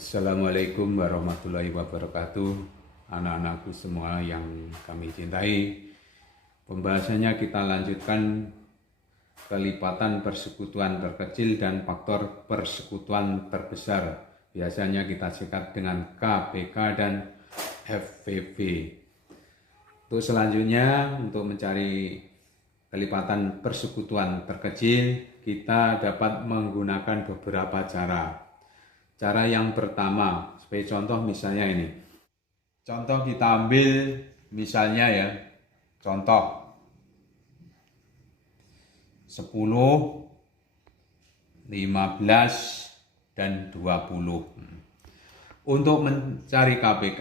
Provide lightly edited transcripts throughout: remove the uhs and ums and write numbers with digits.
Assalamualaikum warahmatullahi wabarakatuh. Anak-anakku semua yang kami cintai, pembahasannya kita lanjutkan kelipatan persekutuan terkecil dan faktor persekutuan terbesar. Biasanya kita singkat dengan KPK dan FVV. Untuk selanjutnya, untuk mencari kelipatan persekutuan terkecil, kita dapat menggunakan beberapa cara. Cara yang pertama, sebagai contoh misalnya ini. Contoh kita ambil misalnya ya, contoh 10, 15, dan 20. Untuk mencari KPK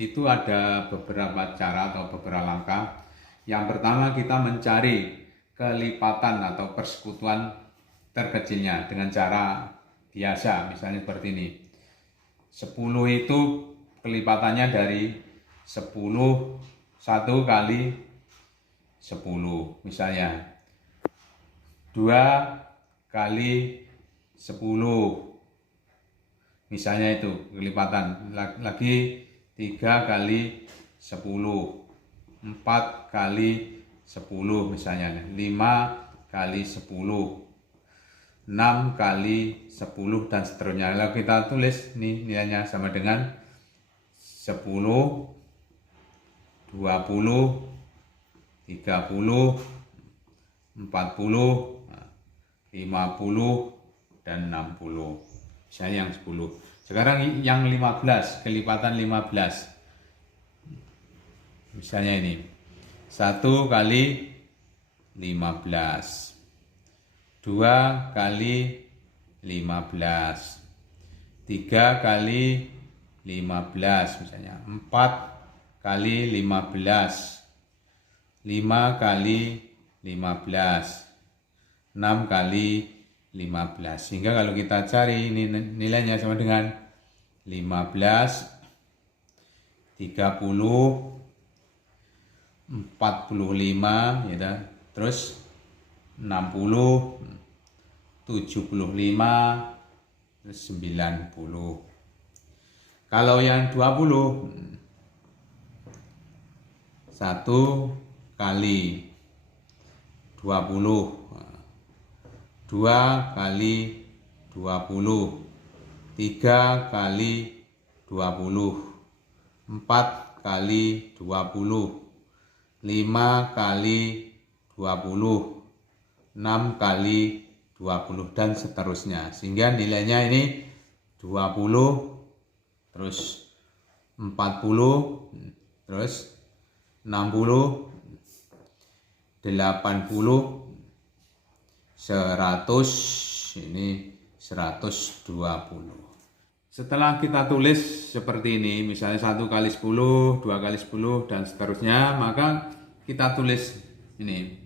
itu ada beberapa cara atau beberapa langkah. Yang pertama kita mencari kelipatan atau persekutuan terkecilnya dengan cara biasa, misalnya seperti ini. 10 itu kelipatannya dari 1 kali 10, misalnya 2 kali 10, misalnya itu kelipatan. Lagi 3 kali 10, 4 kali 10, misalnya 5 kali 10, 6 kali 10, dan seterusnya. Lalu kita tulis nih nilainya sama dengan 10, 20, 30, 40, 50, dan 60. Misalnya yang 10. Sekarang yang 15, kelipatan 15. Misalnya ini 1 kali 15, 2 kali 15, 3 kali 15, misalnya 4 kali 15, 5 kali 15, 6 kali 15. Sehingga kalau kita cari ini nilainya sama dengan 15, 30, 45, ya, terus 60, 75, 90. Kalau yang 20, 1 kali 20, 2 kali 20, 3 kali 20, 4 kali 20, 5 kali 20, 6 kali 20, dan seterusnya. Sehingga nilainya ini 20, terus 40, terus 60, 80, 100, ini 120. Setelah kita tulis seperti ini, misalnya 1 kali 10, 2 kali 10, dan seterusnya, maka kita tulis ini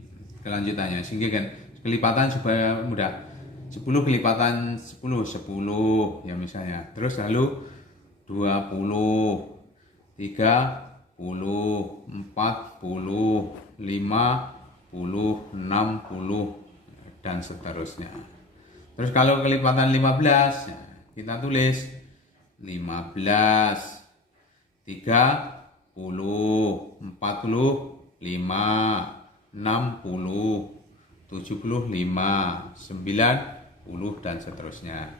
kelanjutannya, sehingga kan kelipatan supaya mudah. 10 kelipatan 10, 10 ya misalnya. Terus lalu 20, 30, 40, 50, 60, dan seterusnya. Terus kalau kelipatan 15, kita tulis 15, 30, 45, 60, 75, 90, dan seterusnya.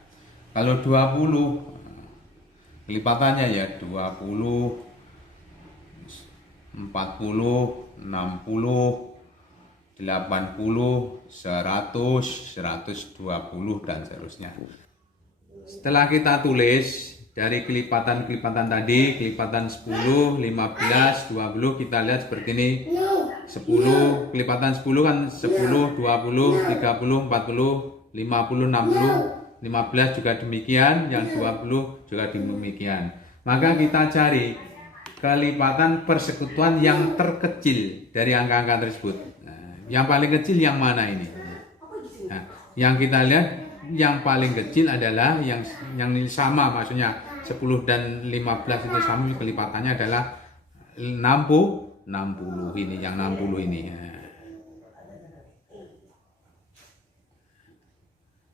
Kalau 20, kelipatannya ya 20, 40, 60, 80, 100, 120, dan seterusnya. Setelah kita tulis dari kelipatan-kelipatan tadi, kelipatan 10, 15, 20, kita lihat seperti ini. 10, kelipatan 10 kan 10, 20, 30, 40, 50, 60, 15 juga demikian, yang 20 juga demikian. Maka kita cari kelipatan persekutuan yang terkecil dari angka-angka tersebut. Nah, yang paling kecil yang mana ini? Nah, yang kita lihat yang paling kecil adalah yang sama, maksudnya 10 dan 15 itu sama, kelipatannya adalah 60 ini, yang 60 ini.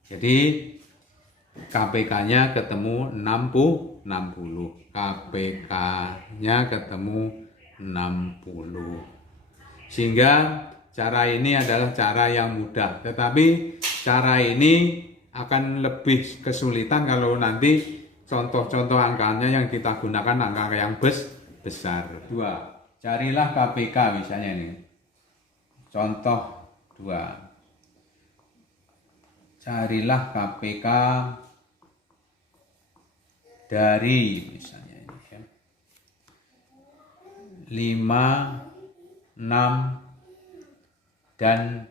Jadi KPK-nya ketemu 60. KPK-nya ketemu 60. Sehingga cara ini adalah cara yang mudah. Tetapi cara ini akan lebih kesulitan kalau nanti contoh-contoh angkanya yang kita gunakan angka yang besar. 2. Carilah KPK misalnya ini. Contoh 2. Carilah KPK dari misalnya ini ya. 5, 6 dan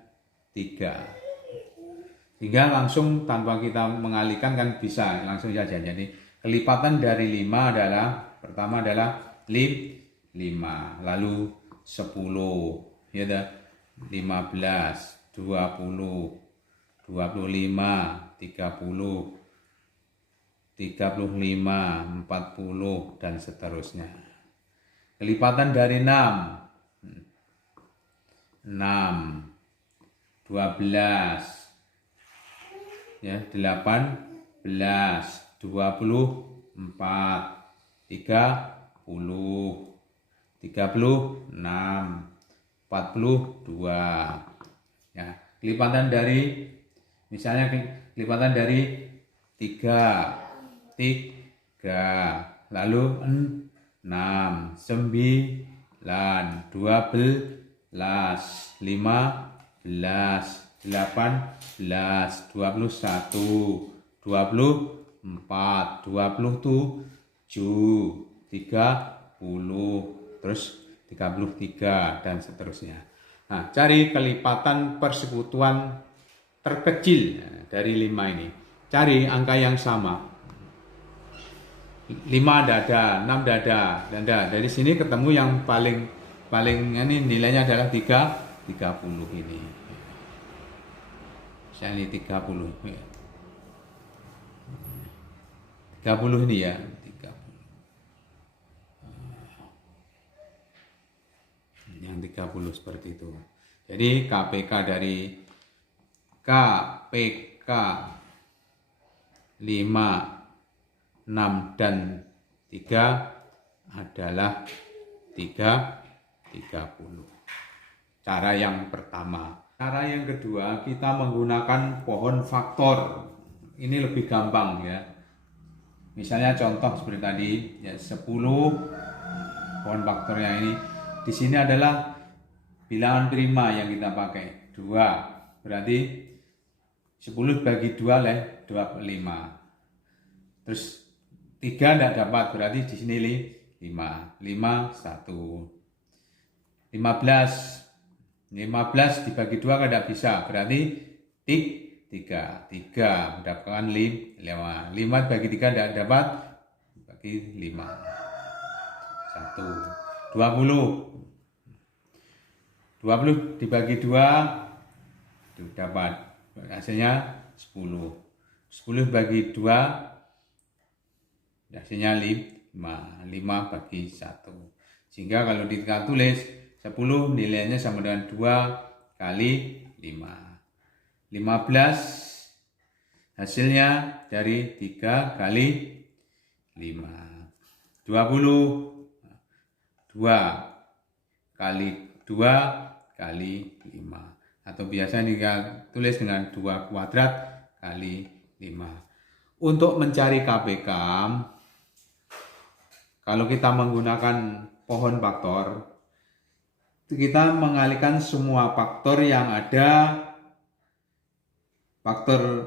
3. Sehingga langsung tanpa kita mengalihkan kan bisa langsung saja. Jadi kelipatan dari 5 adalah pertama adalah 5, lalu 10, ya dah 15, 20, 25, 30, 35, 40 dan seterusnya. Kelipatan dari 6, 12, ya 18, 24, 30, 36, 42. Ya, kelipatan dari misalnya kelipatan dari 3, lalu 6, 9, 12, 15, 18, 21, 24, 27, 30, terus 33 dan seterusnya. Nah, cari kelipatan persekutuan terkecil dari 5 ini. Cari angka yang sama. 5 dada, 6 dada, dada. Dari sini ketemu yang paling ini nilainya adalah 30 ini. Misalnya ini 30. 30 ini ya, 30. Yang 30 seperti itu. Jadi KPK dari KPK 5, 6 dan 3 adalah 30. Cara yang pertama. Cara yang kedua, kita menggunakan pohon faktor. Ini lebih gampang ya. Misalnya contoh seperti tadi ya 10 pohon faktornya ini. Di sini adalah bilangan prima yang kita pakai 2. Berarti 10 bagi 2 lah 25. Terus 3 tidak dapat, berarti di sini 5. 5, 1. 15 dibagi 2 kan tidak bisa, berarti 3 mendapatkan 5. 5 bagi 3 tidak dapat, bagi 5. 1. 20 dibagi 2 dapat, hasilnya 10. 10 bagi 2 hasilnya 5 bagi 1. Sehingga kalau kita tulis 10 nilainya sama dengan 2 kali 5. 15 hasilnya dari 3 kali 5. 20 2 kali 2 kali 5. Atau biasa tulis dengan 2 kuadrat kali 5. Untuk mencari KPK, kalau kita menggunakan pohon faktor, kita mengalihkan semua faktor yang ada, faktor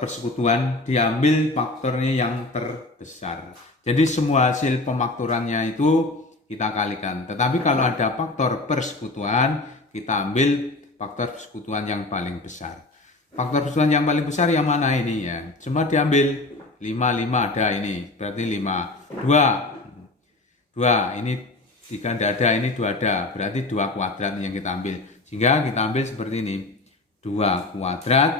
persekutuan, diambil faktornya yang terbesar. Jadi semua hasil pemakturannya itu kita kalikan. Tetapi kalau ada faktor persekutuan, kita ambil faktor persekutuan yang paling besar. Faktor persekutuan yang paling besar yang mana ini ya? Semua diambil. 5 ada ini, berarti 5. 2 ini 3 dada, ini 2 ada, berarti 2 kuadrat yang kita ambil. Sehingga kita ambil seperti ini. 2 kuadrat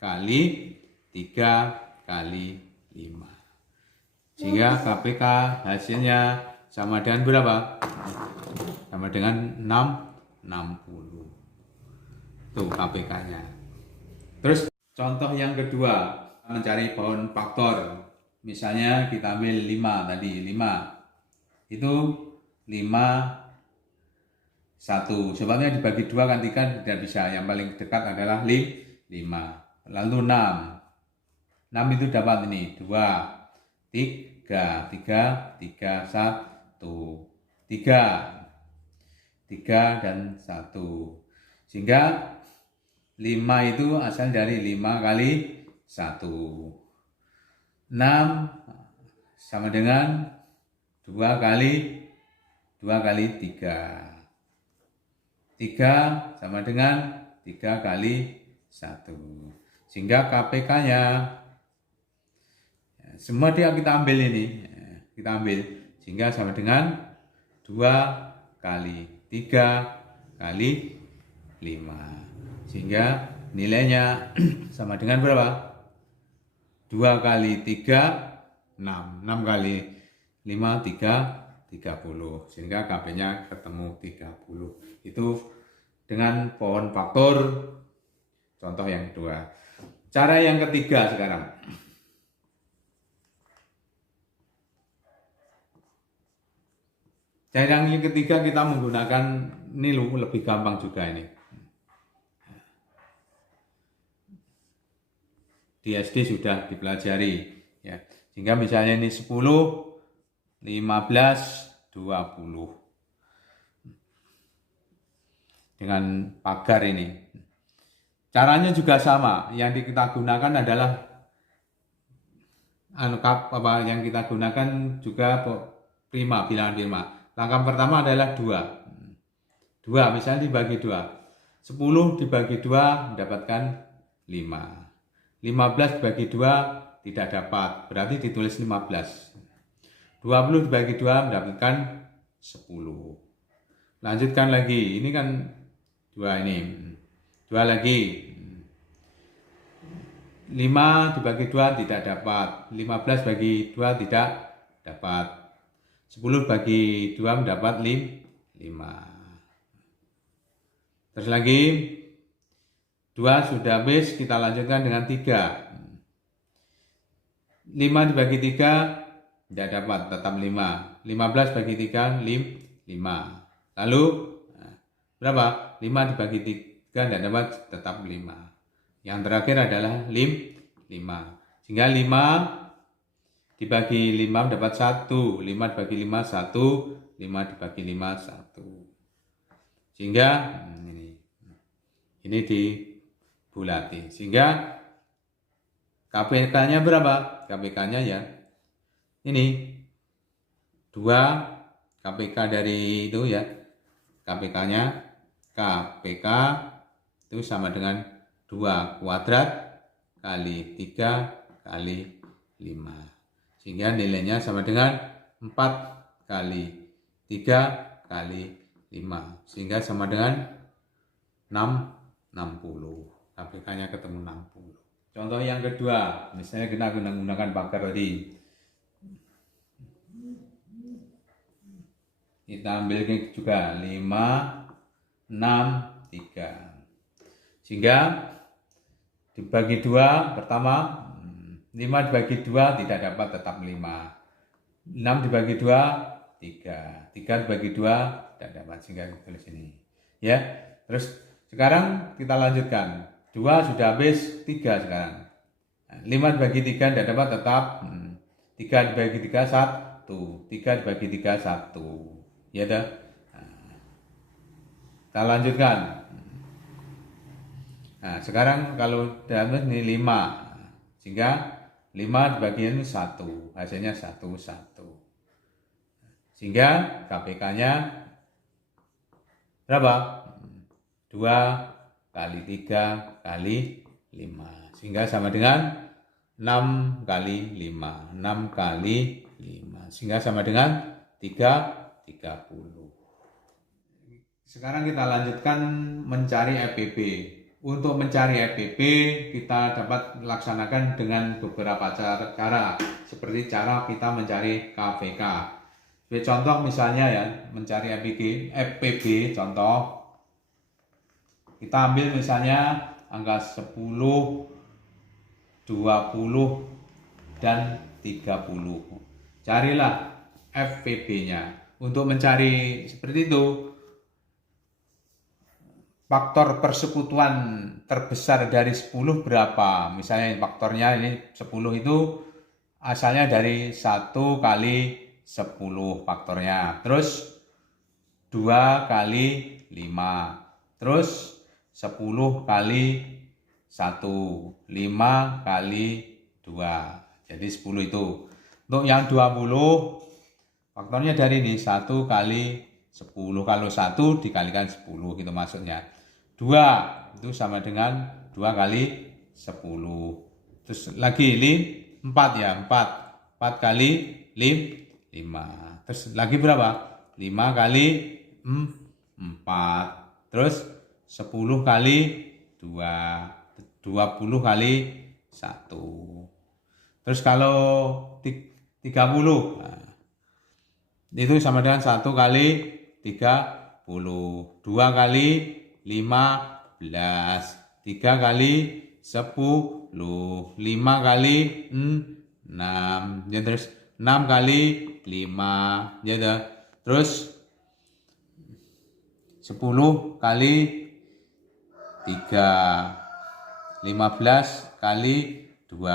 kali 3 kali 5. Sehingga KPK hasilnya sama dengan berapa? Sama dengan 60. Tuh KPK-nya. Terus contoh yang kedua. mencari pohon faktor. Misalnya kita ambil 5 tadi, 5. Itu 5, 1. Sebabnya dibagi 2 kan 3 tidak bisa. Yang paling dekat adalah 5. Lalu 6. 6 itu dapat ini 2, 3, 3, 3, 1, 3, 3 dan 1. Sehingga 5 itu asal dari 5 kali 1. 6 sama dengan 2 kali 3. 3 sama dengan 3 kali 1. Sehingga KPK-nya semua dia kita ambil ini. Kita ambil. Sehingga sama dengan 2 kali 3 kali 5. Sehingga nilainya sama dengan berapa? 2 kali 3, 6. 6 kali 5, 30. Sehingga KP-nya ketemu 30. Itu dengan pohon faktor contoh yang kedua. Cara yang ketiga sekarang. Cara yang ketiga kita menggunakan ini lebih gampang juga ini. Di SD sudah dipelajari ya. Sehingga misalnya ini 10, 15, 20. Dengan pagar ini. Caranya juga sama. Yang kita gunakan adalah yang kita gunakan juga prima, bilangan prima. Langkah pertama adalah 2. 2 misalnya dibagi 2. 10 dibagi 2 mendapatkan 5. 15 dibagi 2 tidak dapat, berarti ditulis 15. 20 dibagi 2 mendapatkan 10. Lanjutkan lagi, ini kan 2 ini. 2 lagi. 5 dibagi 2 tidak dapat. 15 bagi 2 tidak dapat. 10 bagi 2 mendapat 5. Terus lagi 2 sudah habis, kita lanjutkan dengan 3. 5 dibagi 3 tidak dapat, tetap 5. 15 bagi 3, 5. Lalu berapa? 5 dibagi 3 tidak dapat, tetap 5. Yang terakhir adalah 5. Sehingga 5 dibagi 5 mendapat 1. 5 dibagi 5, 1. 5 dibagi 5, 1. Sehingga ini dibulati. Sehingga KPK-nya berapa? KPK-nya ya ini 2 KPK dari itu ya. KPK-nya itu sama dengan 2 kuadrat kali 3 kali 5. Sehingga nilainya sama dengan 4 kali 3 kali 5. Sehingga sama dengan 60. KPK-nya ketemu 60. Contoh yang kedua, misalnya kita menggunakan pagar tadi. Kita ambil juga 5, 6, 3. Sehingga dibagi 2 pertama 5 dibagi 2 tidak dapat, tetap 5. 6 dibagi 2 3. 3 dibagi 2 tidak dapat, sehingga tulis ini. Ya. Terus sekarang kita lanjutkan. 2 sudah habis, 3 sekarang. 5 dibagi 3 tidak dapat, tetap 3 dibagi 3 1. 3 dibagi 3 1. Ya dah. Kita lanjutkan. Nah, sekarang kalau dapat ini 5. Sehingga 5 dibagi 1. Hasilnya 1, 1. Sehingga KPK-nya berapa? 2 kali 3 kali 5. Sehingga sama dengan 6 kali 5. 6 kali 5. Sehingga sama dengan 30. Sekarang kita lanjutkan mencari FPP. Untuk mencari FPP kita dapat laksanakan dengan beberapa cara. Seperti cara kita mencari KVK. Sebagai contoh misalnya ya, mencari FPP contoh. Kita ambil misalnya angka 10, 20, dan 30. Carilah FPB-nya. Untuk mencari seperti itu, faktor persekutuan terbesar dari 10 berapa? Misalnya faktornya ini 10 itu asalnya dari 1 kali 10 faktornya. Terus 2 kali 5. Terus 10 kali 1. 5 kali 2. Jadi 10 itu. Untuk yang 20 faktornya dari ini 1 kali 10. Kalau 1 dikalikan 10 gitu maksudnya. 2 itu sama dengan 2 kali 10. Terus lagi 4 ya, 4 kali 5. Terus lagi berapa? 5 kali 4. Terus 10 kali 2. 20 kali 1. Terus kalau 30, nah, itu sama dengan 1 kali 30. 2 kali 15. 3 kali 10. 5 kali 6. Ya, terus 6 kali 5. Ya, terus 10 kali 3. 15 kali 2.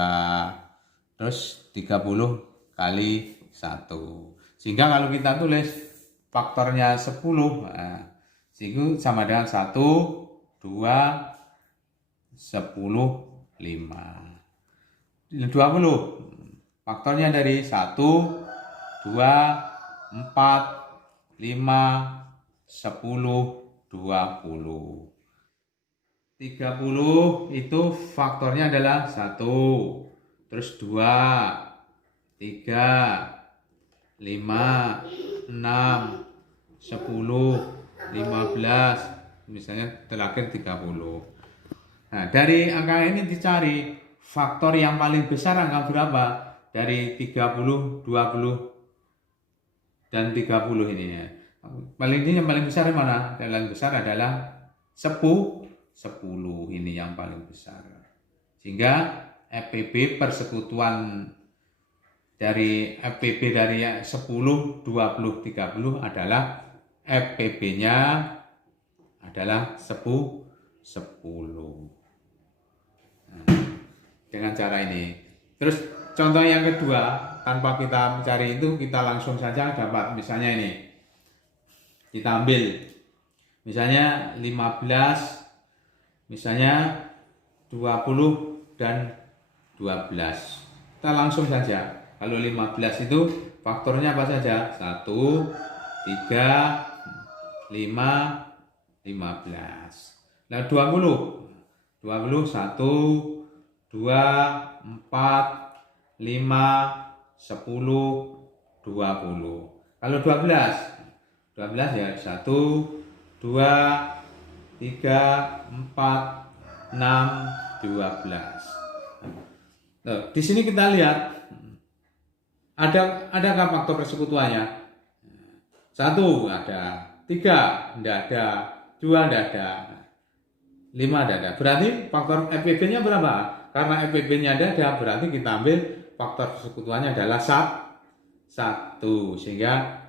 Terus 30 kali 1. Sehingga kalau kita tulis faktornya 10, nah, itu sama dengan 1, 2, 10, 5. 20 faktornya dari 1, 2, 4, 5, 10, 20. 30 itu faktornya adalah 1, terus 2, 3, 5, 6, 10, 15, misalnya terakhir 30. Nah, dari angka ini dicari faktor yang paling besar angka berapa dari 30, 20, dan 30 ini ya. Yang paling besar yang mana? Yang paling besar adalah 10 ini yang paling besar. Sehingga FPB persekutuan dari FPB dari 10, 20, 30 adalah FPB-nya adalah 10. Nah, dengan cara ini. Terus contoh yang kedua, tanpa kita mencari itu, kita langsung saja dapat. Misalnya ini, kita ambil misalnya 15, misalnya 20 dan 12. Kita langsung saja. Kalau 15 itu faktornya apa saja? 1, 3, 5, 15. Nah 20, 1, 2, 4, 5, 10, 20. Kalau 12 ya 1, 2, 3, 4, 6, 12. Nah, di sini kita lihat adakah faktor persekutuannya? 1 ada, 3 tidak ada, 2 tidak ada, 5 tidak ada. Berarti faktor FPB-nya berapa? Karena FPB-nya ada, berarti kita ambil faktor persekutuannya adalah 1. Sehingga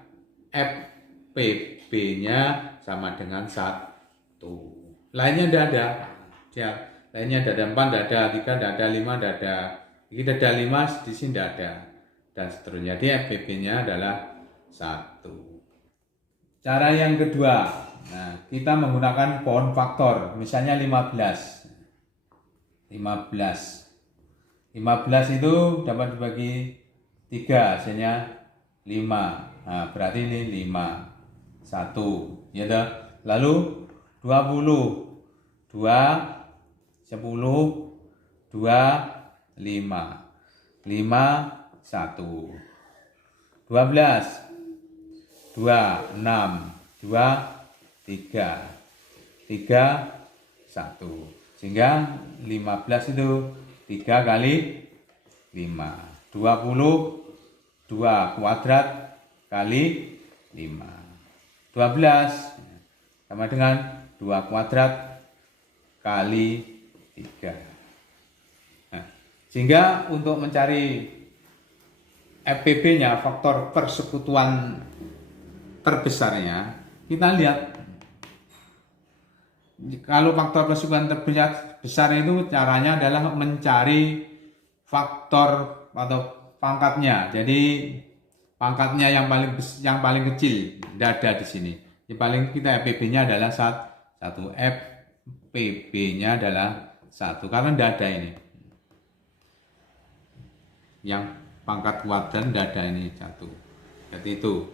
FPB-nya sama dengan 1. Lainnya tidak ada. Ya, lainnya tidak ada, 4 tidak ada, 3 tidak ada, 5 tidak ada. Ini tidak ada 5, di sini tidak ada. Dan seterusnya. Jadi FPB-nya adalah 1. Cara yang kedua, nah, kita menggunakan pohon faktor, misalnya 15. 15 itu dapat dibagi 3, hasilnya 5. Nah, berarti ini 5. 1. Ya dah. Lalu 20. 2, 10, 2, 5. 5, 1. 12, 2, 6, 2, 3. 3, 1. Sehingga 15 itu 3 kali 5. 20, 2 kuadrat kali 5. 12 sama dengan 2 kuadrat kali 3. Nah, Sehingga untuk mencari FPB-nya, faktor persekutuan terbesarnya, kita lihat kalau faktor persekutuan terbesar itu caranya adalah mencari faktor atau pangkatnya. Jadi pangkatnya yang paling kecil, tidak ada di sini. Yang paling kita FPB-nya adalah 1, FPB-nya adalah 1 karena tidak ada ini. Yang pangkat kuadran tidak ada ini 1. Jadi itu.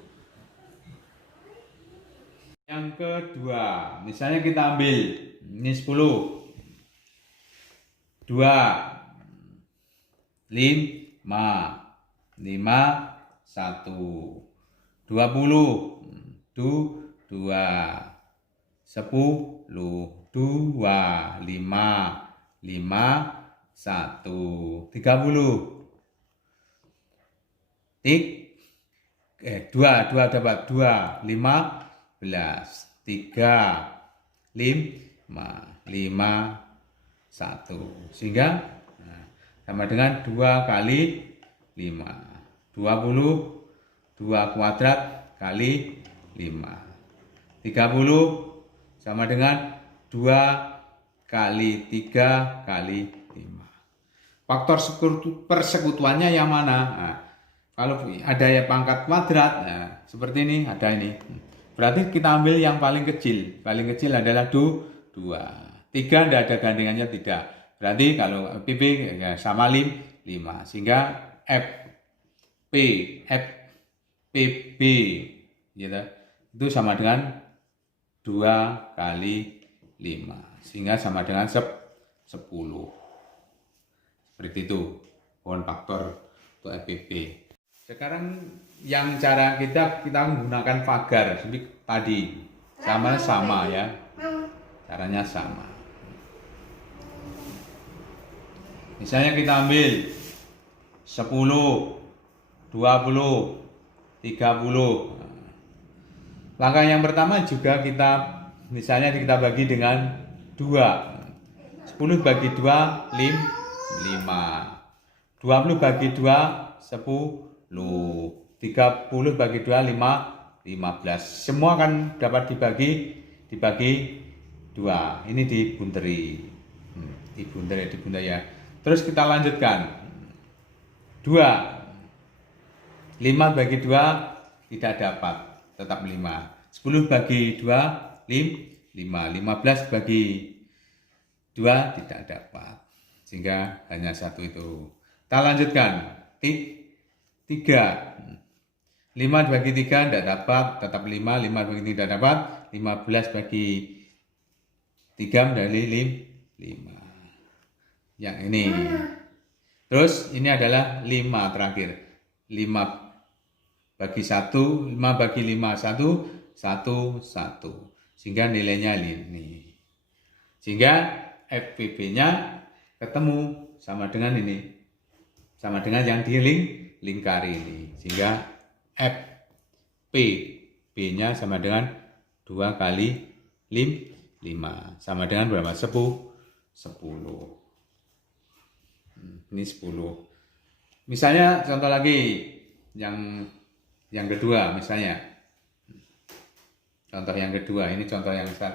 Yang kedua, misalnya kita ambil ini 10, 2, 5, 1, 20, 2, 10, 2, 5, 1, 30. 2 dapat 2, 15, 3, 5, 1. Sehingga sama dengan 2 kali 5. 20, 2 kuadrat kali 5. 30 sama dengan 2 kali 3 kali 5. Faktor persekutuannya yang mana? Nah, kalau ada ya pangkat kuadrat, nah, seperti ini, ada ini. Berarti kita ambil yang paling kecil. Paling kecil adalah 2. 3 tidak ada gandengannya, tidak. Berarti kalau FPB ya, sama 5. Sehingga FPB gitu, itu sama dengan 2 kali 5. Sehingga sama dengan 10. Seperti itu pohon faktor untuk FPB. Sekarang yang cara kita menggunakan pagar seperti tadi sama ya, caranya sama. Misalnya kita ambil 10, 20, 30. Langkah yang pertama juga misalnya kita bagi dengan 2. 10 bagi 2, 5. 20 bagi 2, 10. 30 bagi 2, 15. Semua kan dapat dibagi 2. Ini dibunteri. Dibunteri ya. Terus kita lanjutkan. 2. 5 bagi 2 tidak dapat, tetap 5. 10 bagi 2, 5. 15 bagi 2 tidak dapat. Sehingga hanya 1 itu. Kita lanjutkan. 3. 5 bagi 3 tidak dapat, tetap 5. 5 bagi 3 tidak dapat. 15 bagi 3 menjadi 5. Yang ini. Terus ini adalah 5 terakhir. 5 bagi 1, 5 bagi 5, 1. Sehingga nilainya ini. Sehingga FPB-nya ketemu sama dengan ini. Sama dengan yang dilingkari ini. Sehingga FPB-nya sama dengan 2 kali 5. Sama dengan berapa? 10. Ini 10. Misalnya contoh lagi yang kedua misalnya. Contoh yang kedua, ini contoh yang 1,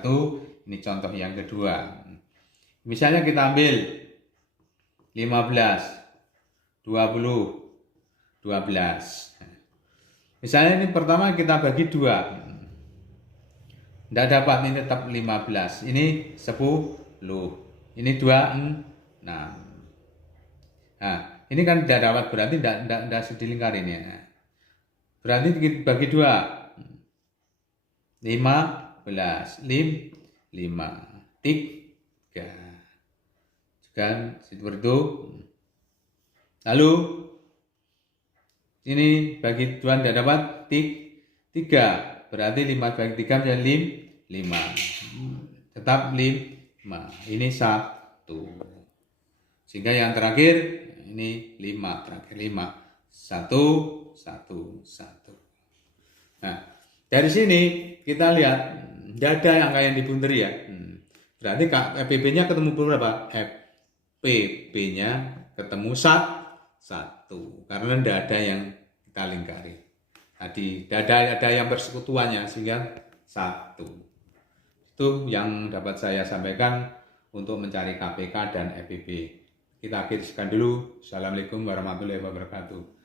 ini contoh yang kedua. Misalnya kita ambil 15, 20, 12. Misalnya ini pertama kita bagi 2. Tidak dapat, ini tetap 15. Ini 10. Ini 2, 6. Nah, ini kan tidak dapat, berarti tidak dilingkari ini. Berarti bagi 2. 15, 5, 3. Kan seperti itu. Lalu ini bagi 2 tidak dapat 3. Berarti 5 bagi 3 menjadi 5. Tetap 5. Ini 1. Sehingga yang terakhir ini 5 terakhir 5. 1. Nah, dari sini kita lihat tidak ada yang kayak dibunteri ya. Berarti FPB-nya ketemu berapa? FPB-nya ketemu satu. Karena tidak ada yang kita lingkari. Tadi tidak ada yang persekutuannya sehingga satu. Itu yang dapat saya sampaikan untuk mencari KPK dan FPB. Kita akhirkan dulu. Assalamualaikum warahmatullahi wabarakatuh.